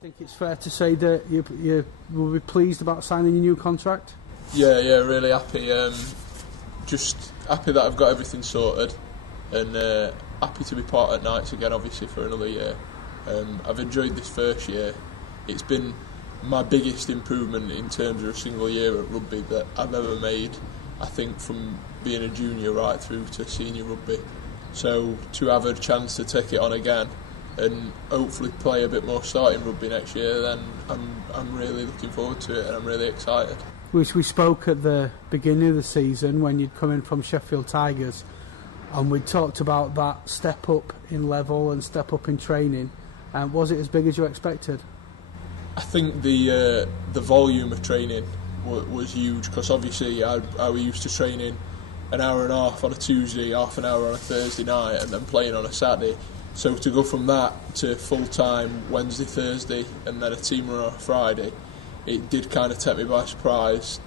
I think it's fair to say that you will be pleased about signing your new contract? Yeah, really happy. Just happy that I've got everything sorted, and happy to be part at Knights again, obviously, for another year. I've enjoyed this first year. It's been my biggest improvement in terms of a single year at rugby that I've ever made, I think, from being a junior right through to senior rugby. So to have a chance to take it on again and hopefully play a bit more starting rugby next year, then I'm really looking forward to it, and I'm really excited. We spoke at the beginning of the season when you'd come in from Sheffield Tigers, and we talked about that step up in level and step up in training. Was it as big as you expected? I think the volume of training was huge, because obviously I was used to training an hour and a half on a Tuesday, half an hour on a Thursday night, and then playing on a Saturday. So to go from that to full-time Wednesday, Thursday, and then a team run on a Friday, it did kind of take me by surprise,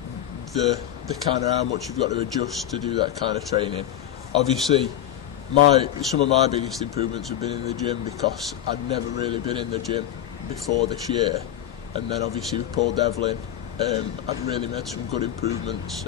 the kind of how much you've got to adjust to do that kind of training. Obviously, some of my biggest improvements have been in the gym, because I'd never really been in the gym before this year, and then obviously with Paul Devlin, I've really made some good improvements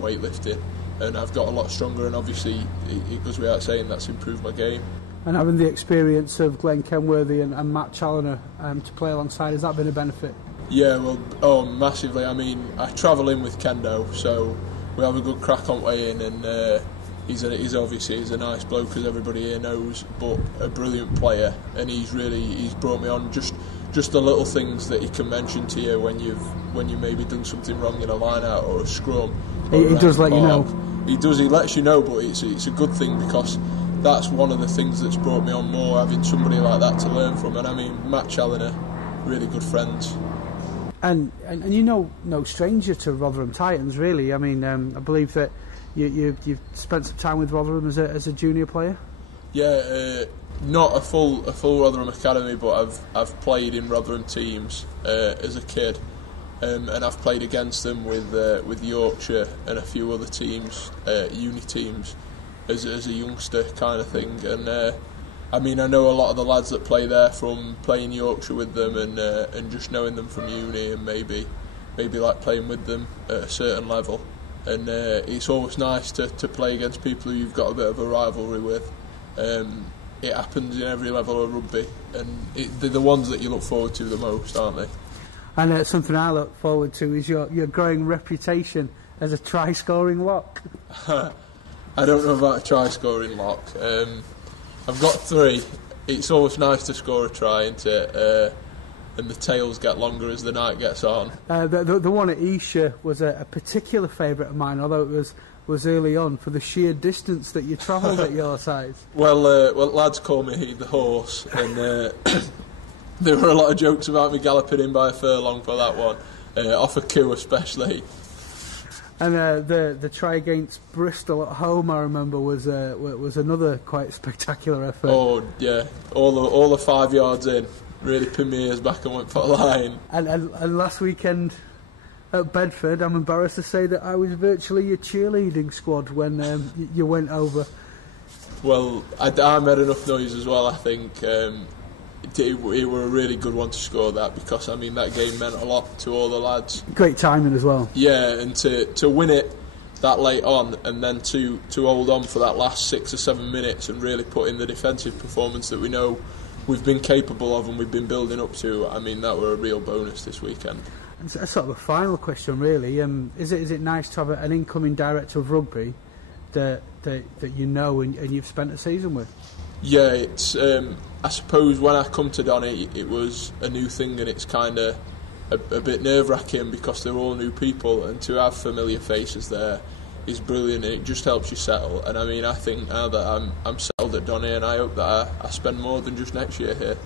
weightlifting, and I've got a lot stronger, and obviously it goes without saying that's improved my game. And having the experience of Glenn Kenworthy and Matt Challoner to play alongside, has that been a benefit? Yeah, massively. I mean, I travel in with Kendo, so we have a good crack on way in, and he's a nice bloke, as everybody here knows, but a brilliant player, and he's brought me on just the little things that he can mention to you when you maybe done something wrong in a line out or a scrum. He does let you know. He lets you know, but it's a good thing, because that's one of the things that's brought me on more, having somebody like that to learn from. And I mean, Matt Challoner, really good friends. And you know, no stranger to Rotherham Titans, really. I mean, I believe that you've spent some time with Rotherham as a junior player. Yeah, not a full Rotherham academy, but I've played in Rotherham teams as a kid, and I've played against them with Yorkshire and a few other teams, uni teams, as a youngster kind of thing. And I mean, I know a lot of the lads that play there from playing Yorkshire with them, and just knowing them from uni, and maybe like playing with them at a certain level. And it's always nice to play against people who you've got a bit of a rivalry with. It happens in every level of rugby, and they're the ones that you look forward to the most, aren't they? And something I look forward to is your growing reputation as a try-scoring lock. I don't know about a try-scoring lock. I've got 3. It's always nice to score a try, isn't it? And the tails get longer as the night gets on. The one at Esher was a particular favourite of mine, although it was early on, for the sheer distance that you travelled at your size. Well, lads call me the horse, and there were a lot of jokes about me galloping in by a furlong for that one, off a coo especially. And the try against Bristol at home, I remember, was another quite spectacular effort. Oh yeah, all the 5 yards in, really pinned my ears back and went for a line. And last weekend at Bedford, I'm embarrassed to say that I was virtually your cheerleading squad when you went over. Well, I made enough noise as well, I think. It were a really good one to score that, because I mean that game meant a lot to all the lads. Great timing as well. Yeah, and to win it that late on, and then to hold on for that last 6 or 7 minutes and really put in the defensive performance that we know we've been capable of and we've been building up to. I mean, that were a real bonus this weekend. It's a sort of a final question, really. Is it nice to have an incoming director of rugby that you know and you've spent a season with? Yeah, it's. I suppose when I come to Donny, it was a new thing, and it's kind of a bit nerve-wracking, because they're all new people, and to have familiar faces there is brilliant, and it just helps you settle. And I mean, I think now that I'm settled at Donny, and I hope that I spend more than just next year here.